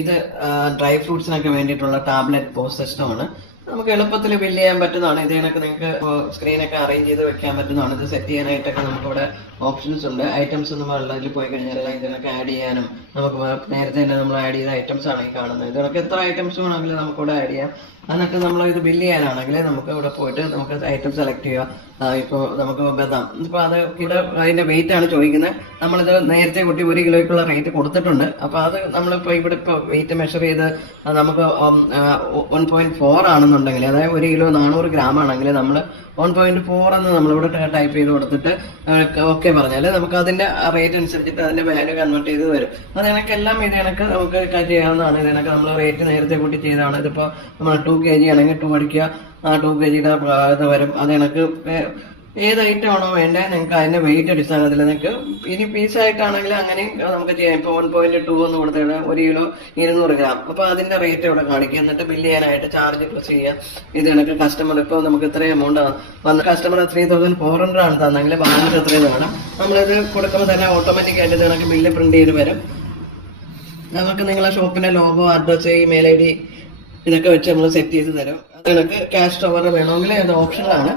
ഇത് ഡ്രൈ ഫ്രൂട്ട്സിനൊക്കെ വേണ്ടിയിട്ടുള്ള tablet post സിസ്റ്റമാണ്. നമുക്ക് എളുപ്പത്തിൽ ബില്ല് ചെയ്യാൻ പറ്റുന്നതാണ്. ഇത് കണക്ക് നിങ്ങൾക്ക് സ്ക്രീനൊക്കെ അറേഞ്ച് ചെയ്ത് വെക്കാൻ പറ്റുന്നതാണ്. ഇത് സെറ്റ് ചെയ്യാനായിട്ടൊക്കെ നമുക്കിവിടെ ഓപ്ഷൻസ് ഉണ്ട്. ഐറ്റംസ് എന്ന് പറഞ്ഞതിൽ പോയി കഴിഞ്ഞാൽ ഇതിനൊക്കെ ആഡ് ചെയ്യാനും നമുക്ക് നേരത്തെ തന്നെ നമ്മൾ ആഡ് ചെയ്ത ഐറ്റംസ് ആണ് ഈ കാണുന്നത്. ഇതിനൊക്കെ എത്ര ഐറ്റംസ് വേണമെങ്കിലും നമുക്കിവിടെ ആഡ് ചെയ്യാം. എന്നിട്ട് നമ്മൾ ഇത് ബില്ല് ചെയ്യാനാണെങ്കിൽ നമുക്ക് ഇവിടെ പോയിട്ട് നമുക്ക് ഐറ്റം സെലക്ട് ചെയ്യുക. ഇപ്പോൾ നമുക്ക് ബദാം, ഇപ്പോൾ അത് ഇവിടെ അതിന്റെ വെയിറ്റ് ആണ് ചോദിക്കുന്നത്. നമ്മളിത് നേരത്തെ കൂട്ടി 1 കിലോയ്ക്കുള്ള റേറ്റ് കൊടുത്തിട്ടുണ്ട്. അപ്പോൾ അത് നമ്മളിപ്പോൾ ഇവിടെ ഇപ്പോൾ വെയിറ്റ് മെഷർ ചെയ്ത് നമുക്ക് 1.4 ആണെന്നുണ്ടെങ്കിൽ, അതായത് 1 കിലോ 400 ഗ്രാം ആണെങ്കിൽ നമ്മൾ 1.4 എന്ന് നമ്മളിവിടെ ടൈപ്പ് ചെയ്ത് കൊടുത്തിട്ട് ഓക്കെ പറഞ്ഞാൽ നമുക്ക് അതിന്റെ റേറ്റ് അനുസരിച്ചിട്ട് അതിന്റെ വാല്യൂ കൺവേർട്ട് ചെയ്ത് വരും. അത് കണക്കെല്ലാം ഇത് കണക്ക് നമുക്ക് ചെയ്യാവുന്നതാണ്. ഇത് കണക്ക് നമ്മൾ റേറ്റ് നേരത്തെ കൂട്ടി ചെയ്താണ്. ഇതിപ്പോൾ നമ്മൾ 2 kg ആണെങ്കിൽ 2 അടിക്കുക, 2 kgയുടെ ഇത് വരും. അത് കണക്ക് ഏത് ഐറ്റം ആണോ വേണ്ടത് നിങ്ങൾക്ക് അതിന്റെ വെയിറ്റ് അടിസ്ഥാനത്തിൽ നിങ്ങൾക്ക് ഇനി പീസായിട്ടാണെങ്കിൽ അങ്ങനെയും നമുക്ക് ചെയ്യാം. ഇപ്പോൾ 1.2 എന്ന് കൊടുത്തിട്ട് 1 കിലോ 200 ഗ്രാം. അപ്പോൾ അതിന്റെ റേറ്റ് ഇവിടെ കാണിക്കുക. എന്നിട്ട് ബില്ല് ചെയ്യാനായിട്ട് ചാർജ് പ്രസ് ചെയ്യുക. ഇത് കണക്ക് കസ്റ്റമർ ഇപ്പോൾ നമുക്ക് ഇത്രയും എമൗണ്ട് വന്ന് കസ്റ്റമർ 3400 ആണ് തന്നെങ്കിൽ ബാലൻസ് എത്രയും വേണം. നമ്മളിത് കൊടുക്കുമ്പോൾ തന്നെ ഓട്ടോമാറ്റിക് ആയിട്ട് ഇത് കണക്ക് ബില്ല് പ്രിന്റ് ചെയ്ത് വരും. നമുക്ക് നിങ്ങളെ ഷോപ്പിന്റെ ലോഗോ, അഡ്രസ്, ഇമെയിൽ ID ഇതൊക്കെ വെച്ച് നമ്മൾ സെറ്റ് ചെയ്ത് തരും. അത് കണക്ക് ക്യാഷ് ട്രാൻസ്ഫർ വേണമെങ്കിൽ അത് ഓപ്ഷനിലാണ്.